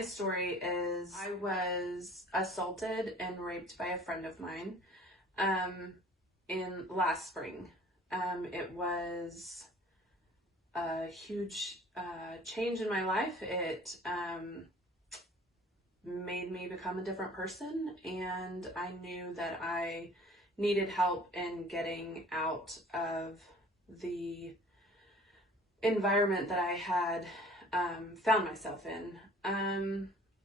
my story is I was assaulted and raped by a friend of mine in last spring. It was a huge change in my life. It made me become a different person, and I knew that I needed help in getting out of the environment that I had found myself in.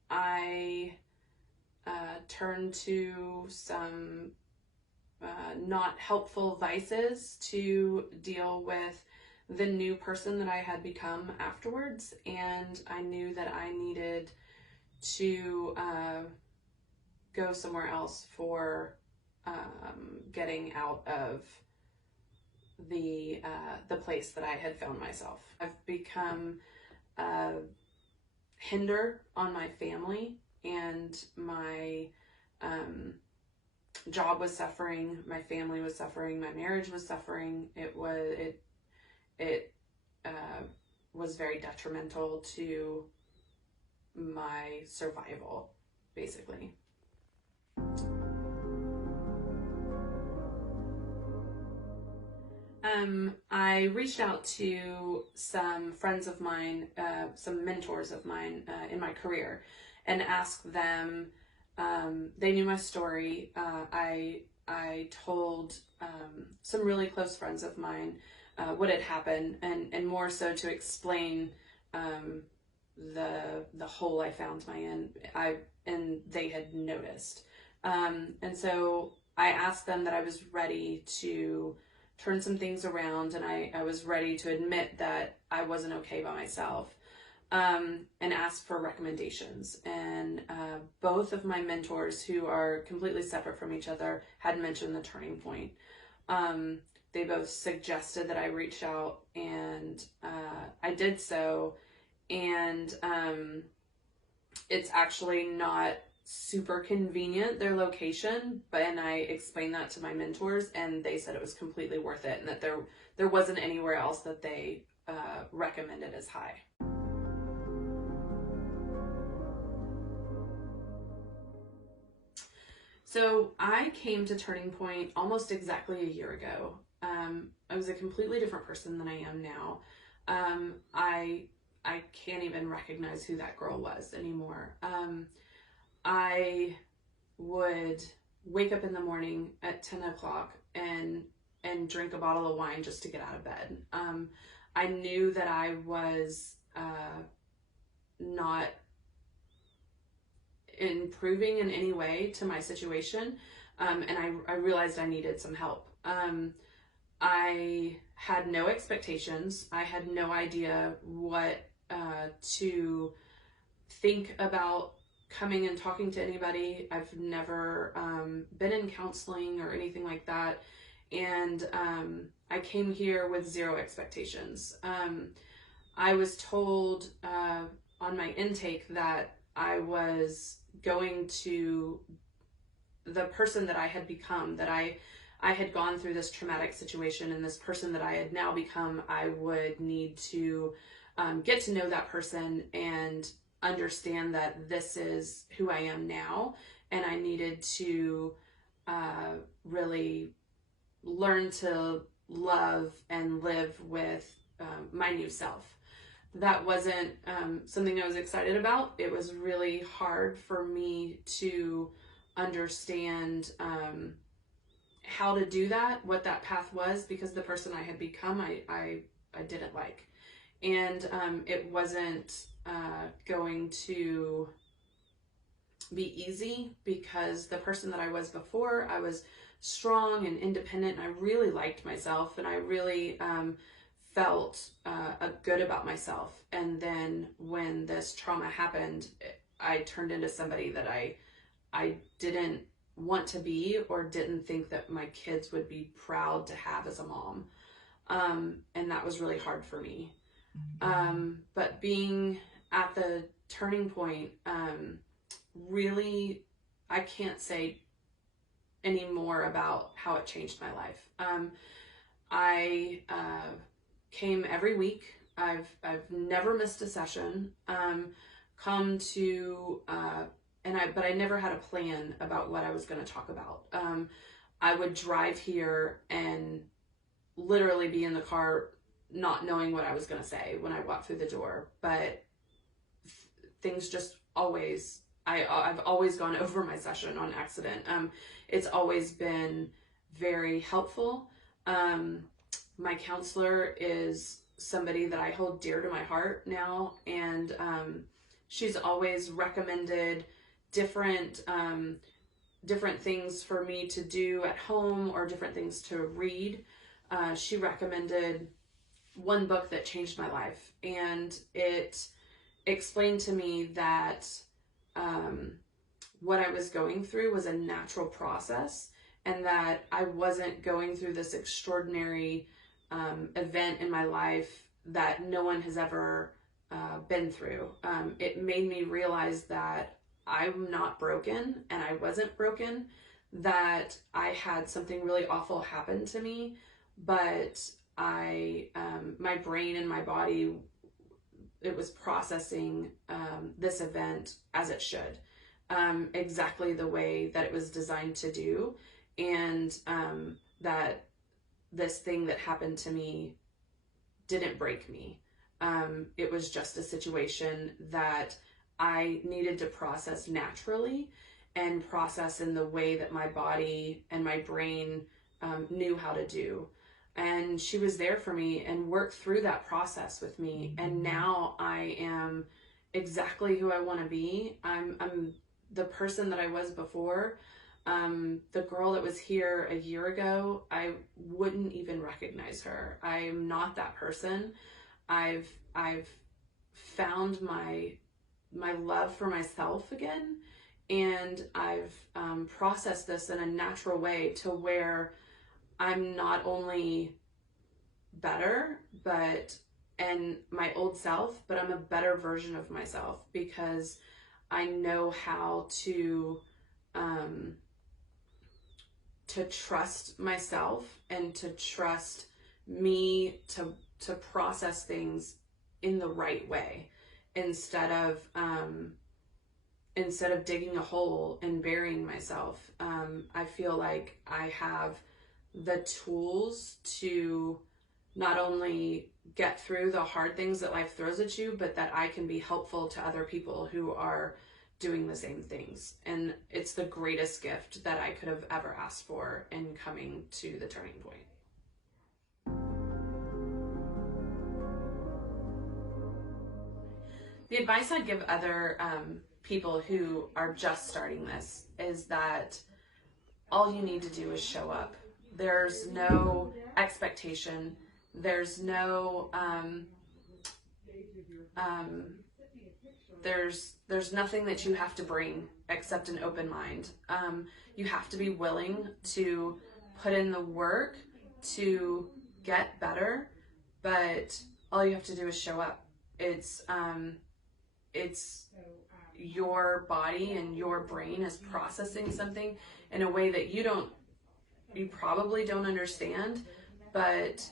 I turned to some not helpful vices to deal with the new person that I had become afterwards, and I knew that I needed to go somewhere else for getting out of the place that I had found myself. I've become a hinder on my family, and my job was suffering, my family was suffering, my marriage was suffering. It was very detrimental to my survival, basically. I reached out to some friends of mine, some mentors of mine in my career, and asked them, they knew my story. I told some really close friends of mine what had happened, and more so to explain the hole I found and they had noticed. And so I asked them that I was ready to turn some things around, and I was ready to admit that I wasn't okay by myself, and asked for recommendations. And both of my mentors, who are completely separate from each other, had mentioned the turning point. They both suggested that I reach out, and I did so. And it's actually not super convenient, their location, and I explained that to my mentors, and they said it was completely worth it, and that there wasn't anywhere else that they recommended as high. So I came to Turning Point almost exactly a year ago. I was a completely different person than I am now. I can't even recognize who that girl was anymore. I would wake up in the morning at 10 o'clock and drink a bottle of wine just to get out of bed. I knew that I was not improving in any way to my situation, and I realized I needed some help. I had no expectations. I had no idea what to think about coming and talking to anybody. I've never been in counseling or anything like that, and I came here with zero expectations. I was told on my intake that I was going to the person that I had become, that I had gone through this traumatic situation, and this person that I had now become, I would need to get to know that person and understand that this is who I am now, and I needed to really learn to love and live with my new self. That wasn't something I was excited about. It was really hard for me to understand how to do that, what that path was, because the person I had become, I didn't like. And it wasn't going to be easy, because the person that I was before, I was strong and independent, and I really liked myself, and I really felt good about myself. And then when this trauma happened, I turned into somebody that I didn't want to be, or didn't think that my kids would be proud to have as a mom. And that was really hard for me. But being at the turning point, really, I can't say any more about how it changed my life. I came every week. I've never missed a session. come to, but I never had a plan about what I was going to talk about. I would drive here and literally be in the car not knowing what I was going to say when I walked through the door. But things just always, I've always gone over my session on accident. It's always been very helpful. My counselor is somebody that I hold dear to my heart now, and she's always recommended different things for me to do at home or different things to read. She recommended one book that changed my life, and it explained to me that what I was going through was a natural process, and that I wasn't going through this extraordinary event in my life that no one has ever been through. It made me realize that I'm not broken, and I wasn't broken, that I had something really awful happen to me, but my brain and my body, it was processing this event as it should, exactly the way that it was designed to do, and that this thing that happened to me didn't break me. It was just a situation that I needed to process naturally and process in the way that my body and my brain knew how to do. And she was there for me and worked through that process with me. And now I am exactly who I want to be. I'm the person that I was before. The girl that was here a year ago, I wouldn't even recognize her. I'm not that person. I've found my love for myself again, and I've processed this in a natural way to where I'm not only better, and my old self, but I'm a better version of myself, because I know how to trust myself and to trust me to process things in the right way, instead of digging a hole and burying myself. I feel like I have the tools to not only get through the hard things that life throws at you, but that I can be helpful to other people who are doing the same things. And it's the greatest gift that I could have ever asked for in coming to the turning point. The advice I'd give other people who are just starting this is that all you need to do is show up. There's no expectation. There's no there's nothing that you have to bring except an open mind. You have to be willing to put in the work to get better, but all you have to do is show up. It's your body and your brain is processing something in a way that you probably don't understand, but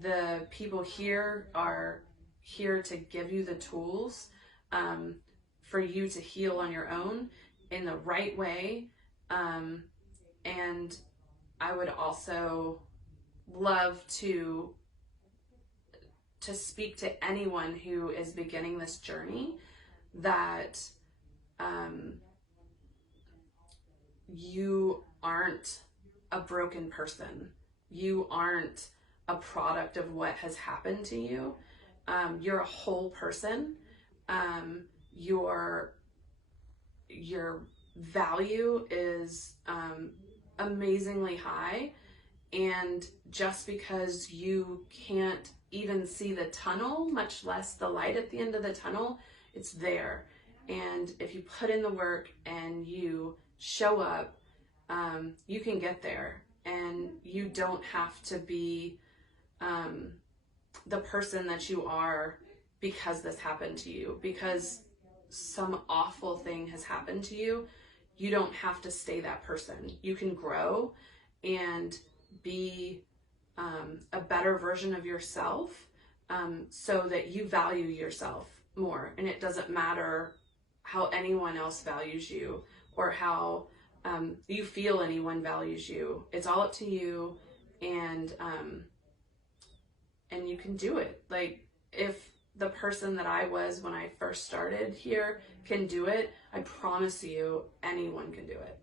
the people here are here to give you the tools for you to heal on your own in the right way. And I would also love to speak to anyone who is beginning this journey that you aren't a broken person. You aren't a product of what has happened to you. You're a whole person. Your value is amazingly high, and just because you can't even see the tunnel, much less the light at the end of the tunnel, it's there. And if you put in the work and you show up, you can get there. And you don't have to be the person that you are because this happened to you, because some awful thing has happened to you. You don't have to stay that person. You can grow and be a better version of yourself, so that you value yourself more. And it doesn't matter how anyone else values you or how you feel anyone values you. It's all up to you, and you can do it. Like, if the person that I was when I first started here can do it, I promise you anyone can do it.